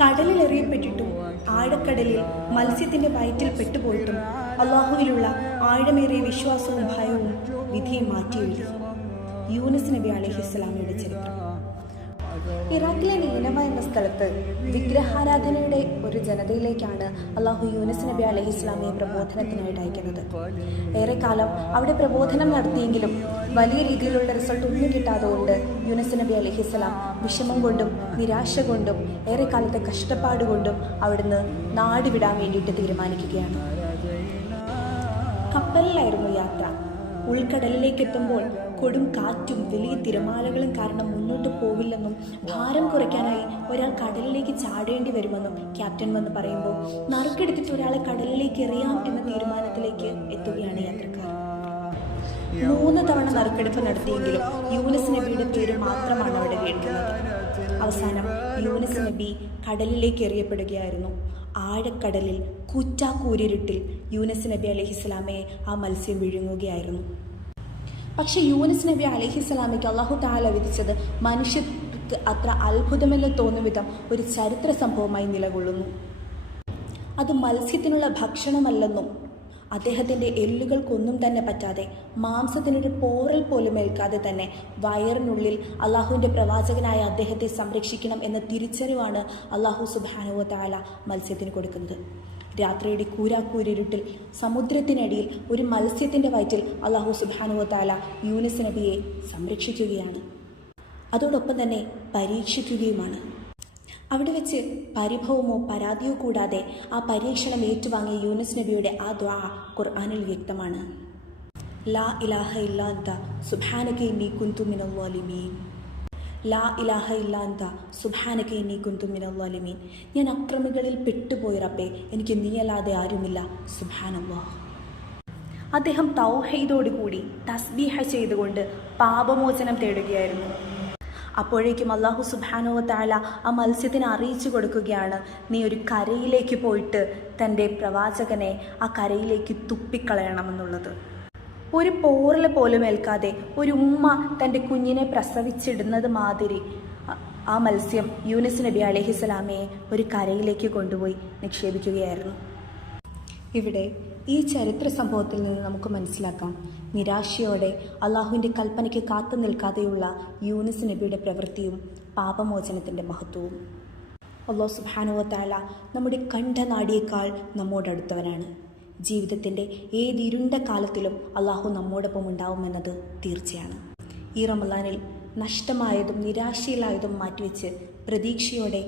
കടലിലെറിയപ്പെട്ടിട്ടും ആഴക്കടലിൽ മത്സ്യത്തിന്റെ വയറ്റിൽ പെട്ടുപോയിട്ടും അള്ളാഹുവിലുള്ള ആഴമേറിയ വിശ്വാസവും ഭയവും വിധിയെ മാറ്റിയെഴുതി. യൂനുസ് നബി അലൈഹിസ്സലാമയുടെ ചരിത്രം. ഇറാഖിലെ നീനവ എന്ന സ്ഥലത്ത് വിഗ്രഹാരാധനയുടെ ഒരു ജനതയിലേക്കാണ് അള്ളാഹു യൂനുസ് നബി അലൈഹിസ്സലാമയെ പ്രബോധനത്തിനായിട്ട് അയക്കുന്നത്. ഏറെക്കാലം അവിടെ പ്രബോധനം നടത്തിയെങ്കിലും വലിയ രീതിയിലുള്ള റിസൾട്ട് ഒന്നും കിട്ടാതുകൊണ്ട് യൂനുസ് നബി അലൈഹിസ്സലാം വിഷമം കൊണ്ടും നിരാശ കൊണ്ടും ഏറെക്കാലത്തെ കഷ്ടപ്പാട് കൊണ്ടും അവിടുന്ന് നാട് വിടാൻ വേണ്ടിയിട്ട് തീരുമാനിക്കുകയാണ്. കപ്പലിലായിരുന്നു യാത്ര. ഉൾക്കടലിലേക്ക് എത്തുമ്പോൾ കൊടും കാറ്റും വലിയ തിരമാലകളും കാരണം മുന്നോട്ട് പോവില്ലെന്നും ഭാരം കുറയ്ക്കാനായി ഒരാൾ കടലിലേക്ക് ചാടേണ്ടി വരുമെന്നും ക്യാപ്റ്റൻ വന്ന് പറയുമ്പോൾ നറുക്കെടുത്തിട്ട് ഒരാളെ കടലിലേക്ക് എറിയാം എന്ന തീരുമാനത്തിലേക്ക് എത്തുകയാണ് യാത്രക്കാർ. 3 തവണ നറുക്കെടുപ്പ് നടത്തിയെങ്കിലും യൂനുസ് നബിയുടെ പേര് മാത്രമാണ് അവിടെ കേൾക്കുന്നത്. അവസാനം യൂനുസ് നബി കടലിലേക്ക് എറിയപ്പെടുകയായിരുന്നു. ആഴക്കടലിൽ കൂറ്റാക്കൂരിരുട്ടിൽ യൂനുസ് നബി അലൈഹിസ്സലാമയെ ആ മത്സ്യം വിഴുങ്ങുകയായിരുന്നു. പക്ഷെ യൂനുസ് നബി അലൈഹിസ്സലാമയ്ക്ക് അള്ളാഹു തആല വിധിച്ചത് മനുഷ്യർക്ക് അത്ര അത്ഭുതമെന്ന് തോന്നും വിധം ഒരു ചരിത്ര സംഭവമായി നിലകൊള്ളുന്നു. അത് മത്സ്യത്തിനുള്ള ഭക്ഷണമല്ലെന്നും അദ്ദേഹത്തിൻ്റെ എല്ലുകൾക്കൊന്നും തന്നെ പറ്റാതെ മാംസത്തിനൊരു പോറൽ പോലും ഏൽക്കാതെ തന്നെ വയറിനുള്ളിൽ അള്ളാഹുവിൻ്റെ പ്രവാചകനായ അദ്ദേഹത്തെ സംരക്ഷിക്കണം എന്ന തിരിച്ചറിവാണ് അള്ളാഹു സുബ്ഹാനഹു വ തആല മത്സ്യത്തിന് കൊടുക്കുന്നത്. രാത്രിയുടെ കൂരാക്കൂരിരുട്ടിൽ സമുദ്രത്തിനടിയിൽ ഒരു മത്സ്യത്തിൻ്റെ വയറ്റിൽ അള്ളാഹു സുബ്ഹാനഹു വ തആല യൂനുസ് നബിയെ സംരക്ഷിക്കുകയാണ്. അതോടൊപ്പം തന്നെ പരീക്ഷിക്കുകയുമാണ്. അവിടെ വെച്ച് പരിഭവമോ പരാതിയോ കൂടാതെ ആ പരീക്ഷണം ഏറ്റുവാങ്ങിയ യൂനുസ് നബിയുടെ ആ ദുആ ഖുർആനിൽ വ്യക്തമാണ്. ലാ ഇലാഹ ഇല്ലാ അൻത സുബ്ഹാനക ഇന്നി കുന്തു മിനൽ ളാലിമീൻ. ലാ ഇലാഹ ഇല്ലാ അൻത സുബ്ഹാനക ഇന്നി കുന്തു മിനൽ ളാലിമീൻ. ഞാൻ അക്രമികളിൽ പെട്ടുപോയി റബ്ബേ, എനിക്ക് നീയല്ലാതെ ആരുമില്ല, സുബ്ഹാനല്ലാഹ്. അദ്ദേഹം തൗഹീദോടുകൂടി തസ്ബീഹ് ചെയ്തുകൊണ്ട് പാപമോചനം തേടുകയായിരുന്നു. അപ്പോഴേക്കും അള്ളാഹു സുബ്ഹാനഹു വ തആല ആ മത്സ്യത്തിന് അറിയിച്ചു കൊടുക്കുകയാണ്, നീ ഒരു കരയിലേക്ക് പോയിട്ട് തൻ്റെ പ്രവാചകനെ ആ കരയിലേക്ക് തുപ്പിക്കളയണമെന്നുള്ളത്. ഒരു പോറൽ പോലും ഏൽക്കാതെ ഒരു ഉമ്മ തൻ്റെ കുഞ്ഞിനെ പ്രസവിച്ചിടുന്നത് മാതിരി ആ മത്സ്യം യൂനുസ് നബി അലൈഹിസ്സലാമയെ ഒരു കരയിലേക്ക് കൊണ്ടുപോയി നിക്ഷേപിക്കുകയായിരുന്നു. ഇവിടെ ഈ ചരിത്ര സംഭവത്തിൽ നിന്ന് നമുക്ക് മനസ്സിലാക്കാം, നിരാശയോടെ അള്ളാഹുവിൻ്റെ കൽപ്പനയ്ക്ക് കാത്തു നിൽക്കാതെയുള്ള യൂനുസ് നബിയുടെ പ്രവൃത്തിയും പാപമോചനത്തിൻ്റെ മഹത്വവും. അല്ലാഹു സുബ്ഹാനഹു വ തആല നമ്മുടെ കണ്ഠനാടിയേക്കാൾ നമ്മോടടുത്തവനാണ്. ജീവിതത്തിൻ്റെ ഏതിരുണ്ട കാലത്തിലും അള്ളാഹു നമ്മോടൊപ്പം ഉണ്ടാവുമെന്നത് തീർച്ചയാണ്. ഈ റമളാനിൽ നഷ്ടമായതും നിരാശയിലായതും മാറ്റിവെച്ച് പ്രതീക്ഷയോടെ